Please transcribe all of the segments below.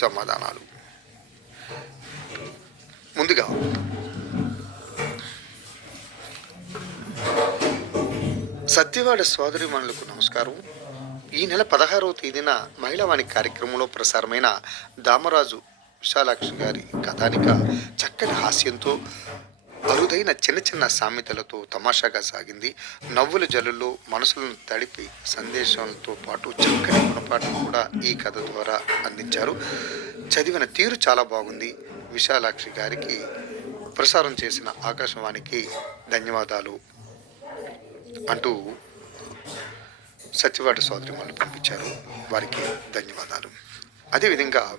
సమాధానాలు. ముందుగా సత్యవాడ సోదరి మనులకు నమస్కారం. ఈ నెల పదహారవ తేదీన మహిళావాణి కార్యక్రమంలో ప్రసారమైన దామరాజు విశాలాక్షి గారి కథానిక చక్కని హాస్యంతో అరుదైన చిన్న చిన్న సామెతలతో తమాషాగా సాగింది. నవ్వుల జలుల్లో మనసులను తడిపి సందేశాలతో పాటు చక్కని గుణపాఠం కూడా ఈ కథ ద్వారా అందించారు. చదివిన తీరు చాలా బాగుంది. విశాలాక్షి గారికి ప్రసారం చేసిన ఆకాశవాణికి ధన్యవాదాలు అంటూ సత్యవాడ సోదరి వాళ్ళు పంపించారు. వారికి ధన్యవాదాలు. అదేవిధంగా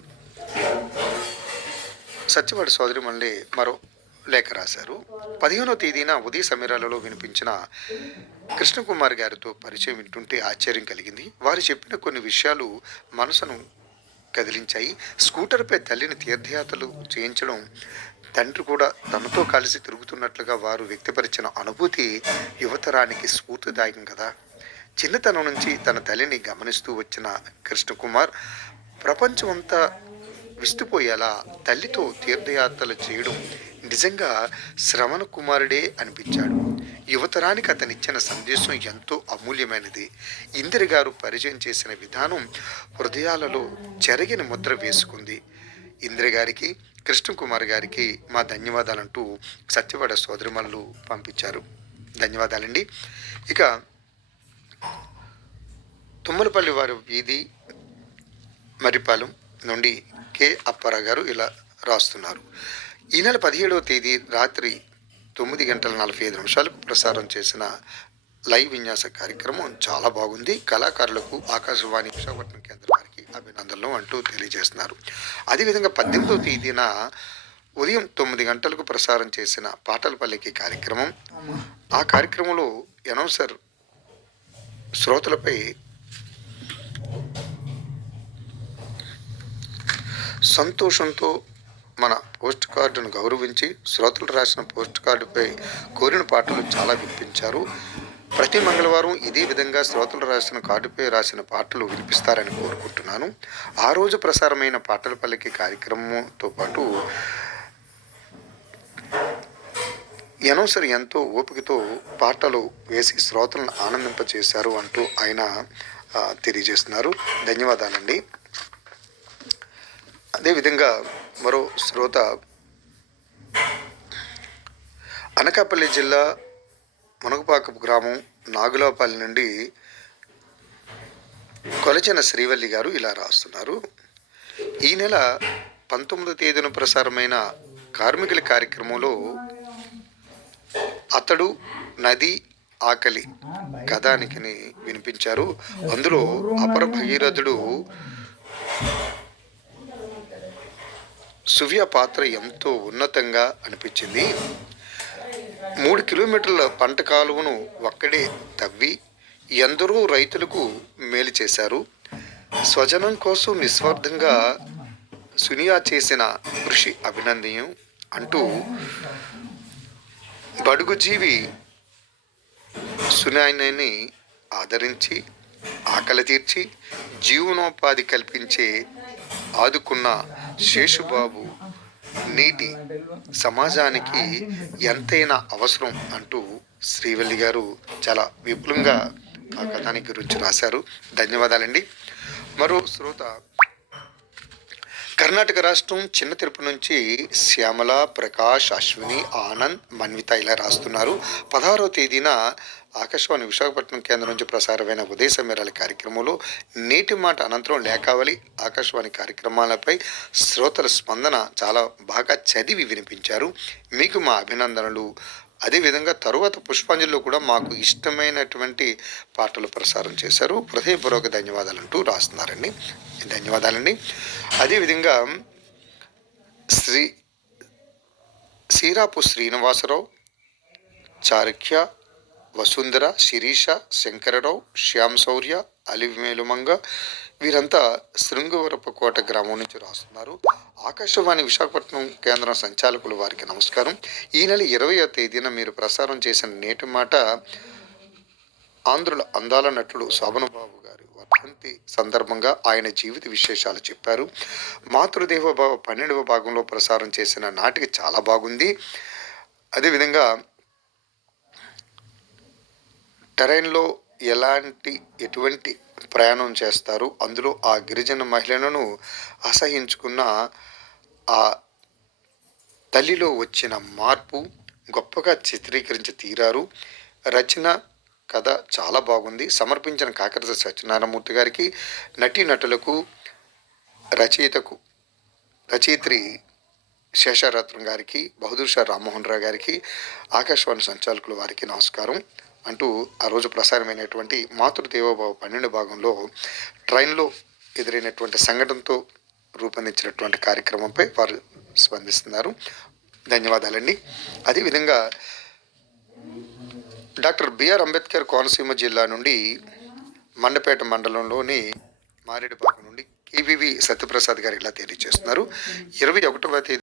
సత్యవాడ సోదరి మళ్ళీ మరో లేఖ రాశారు. పదిహేనో తేదీన ఉదయ సమీరాలలో వినిపించిన కృష్ణకుమార్ గారితో పరిచయం వింటుంటే ఆశ్చర్యం కలిగింది. వారు చెప్పిన కొన్ని విషయాలు మనసును కదిలించాయి. స్కూటర్పై తల్లిని తీర్థయాత్రలు చేయించడం తండ్రి కూడా తనతో కలిసి తిరుగుతున్నట్లుగా వారు వ్యక్తపరిచిన అనుభూతి యువతరానికి స్ఫూర్తిదాయకం కదా. చిన్నతనం నుంచి తన తల్లిని గమనిస్తూ వచ్చిన కృష్ణకుమార్ ప్రపంచమంతా విస్తుపోయేలా తల్లితో తీర్థయాత్రలు చేయడం నిజంగా శ్రవణ కుమారుడే అనిపించాడు. యువతరానికి అతనిచ్చిన సందేశం ఎంతో అమూల్యమైనది. ఇందిర గారు పరిచయం చేసిన విధానం హృదయాలలో చెరగిన ముద్ర వేసుకుంది. ఇందిర గారికి కృష్ణకుమార్ గారికి మా ధన్యవాదాలంటూ సత్యవాడ సోదరిమల్లు పంపించారు. ధన్యవాదాలండి. ఇక తుమ్మలపల్లి వారి వీధి మరిపాలెం నుండి కె అప్పారావు గారు ఇలా రాస్తున్నారు. ఈ నెల పదిహేడవ తేదీ రాత్రి తొమ్మిది గంటల నలభై ఐదు నిమిషాలకు ప్రసారం చేసిన లైవ్ విన్యాస కార్యక్రమం చాలా బాగుంది. కళాకారులకు ఆకాశవాణి విశాఖపట్నం కేంద్ర వారికి అభినందనలు అంటూ తెలియజేస్తున్నారు. అదేవిధంగా పద్దెనిమిదవ తేదీన ఉదయం తొమ్మిది గంటలకు ప్రసారం చేసిన పాటల పల్లెకి కార్యక్రమం. ఆ కార్యక్రమంలో అనౌన్సర్ శ్రోతలపై సంతోషంతో మన పోస్ట్ కార్డును గౌరవించి శ్రోతలు రాసిన పోస్ట్ కార్డుపై కోరిన పాటలు చాలా వినిపించారు ప్రతి మంగళవారం ఇదే విధంగా శ్రోతలు రాసిన కార్డుపై రాసిన పాటలు వినిపిస్తారని కోరుకుంటున్నాను. ఆ రోజు ప్రసారమైన పాటల పల్లకి కార్యక్రమంతో పాటు అనౌన్సర్ ఎంతో ఓపికతో పాటలు వేసి శ్రోతలను ఆనందింపచేశారు అంటూ ఆయన తెలియజేస్తున్నారు. ధన్యవాదాలండి. అదేవిధంగా మరో శ్రోత. అనకాపల్లి జిల్లా మునగపాకపు గ్రామం నాగులపల్లి నుండి కొలచిన శ్రీవల్లి గారు ఇలా రాస్తున్నారు. ఈ నెల పంతొమ్మిదో తేదీన ప్రసారమైన కార్మికుల కార్యక్రమంలో అతడు నది ఆకలి కథానికని వినిపించారు. అందులో అపర భగీరథుడు సువ్య పాత్ర ఎంతో ఉన్నతంగా అనిపించింది. మూడు కిలోమీటర్ల పంట కాలువను ఒక్కడే తవ్వి ఎందరో రైతులకు మేలు చేశారు. స్వజనం కోసం నిస్వార్థంగా సునియా చేసిన కృషి అభినందనీయం అంటూ బడుగు జీవి సునాయనని ఆదరించి ఆకలి తీర్చి జీవనోపాధి కల్పించే ఆదుకున్న శేషుబాబు నేటి సమాజానికి ఎంతైనా అవసరం అంటూ శ్రీవల్లి గారు చాలా విపులంగా ఆ కథానికి గురించి రాశారు. ధన్యవాదాలండి. మరో శ్రోత. కర్ణాటక రాష్ట్రం చిన్న తిరుపతి నుంచి శ్యామల ప్రకాష్ అశ్విని ఆనంద్ మన్విత ఇలా రాస్తున్నారు. పదహారవ తేదీన ఆకాశవాణి విశాఖపట్నం కేంద్రం నుంచి ప్రసారమైన ఉదయ సమీరాల కార్యక్రమంలో నేటి మాట అనంతరం లేకావలి ఆకాశవాణి కార్యక్రమాలపై శ్రోతల స్పందన చాలా బాగా చదివి వినిపించారు. మీకు మా అభినందనలు. అదేవిధంగా తరువాత పుష్పాంజలిలో కూడా మాకు ఇష్టమైనటువంటి పాటలు ప్రసారం చేశారు. హృదయపూర్వక ధన్యవాదాలు అంటూ రాస్తున్నారండి. ధన్యవాదాలండి. అదేవిధంగా శ్రీ శ్రీరాపు శ్రీనివాసరావు చారుక్య వసుంధర శిరీష శంకరరావు శ్యామ్ శౌర్య అలివేలుమంగ వీరంతా శృంగవరపకోట గ్రామం నుంచి రాస్తున్నారు. ఆకాశవాణి విశాఖపట్నం కేంద్రం సంచాలకులు వారికి నమస్కారం. ఈ నెల ఇరవయో తేదీన మీరు ప్రసారం చేసిన నేటి మాట ఆంధ్రుల అందాల నటుడు శోభనబాబు గారి వర్ధంతి సందర్భంగా ఆయన జీవిత విశేషాలు చెప్పారు. మాతృదేవ భావ పన్నెండవ భాగంలో ప్రసారం చేసిన నాటికి చాలా బాగుంది. అదేవిధంగా టెరైన్లో ఎలాంటి ఎటువంటి ప్రయాణం చేస్తారు? అందులో ఆ గిరిజన మహిళలను అసహించుకున్న ఆ తల్లిలో వచ్చిన మార్పు గొప్పగా చిత్రీకరించి తీరారు. రచన కథ చాలా బాగుంది. సమర్పించిన కాకరత సత్యనారాయణమూర్తి గారికి నటీనటులకు రచయితకు రచయిత్రి శేషారత్నం గారికి బహదూర్ షా రామ్మోహన్ రావు గారికి ఆకాశవాణి సంచాలకుల వారికి నమస్కారం. అంటూ ఆ రోజు ప్రసారమైనటువంటి మాతృదేవోభావ పన్నెండు భాగంలో ట్రైన్లో ఎదురైనటువంటి సంఘటనతో రూపొందించినటువంటి కార్యక్రమంపై వారు స్పందిస్తున్నారు. ధన్యవాదాలండి. అదేవిధంగా డాక్టర్ బిఆర్ అంబేద్కర్ కోనసీమ జిల్లా నుండి మండపేట మండలంలోని మారేడుపాక నుండి కేవీవి సత్యప్రసాద్ గారు ఇలా తెలియజేస్తున్నారు. ఇరవై ఒకటవ తేదీ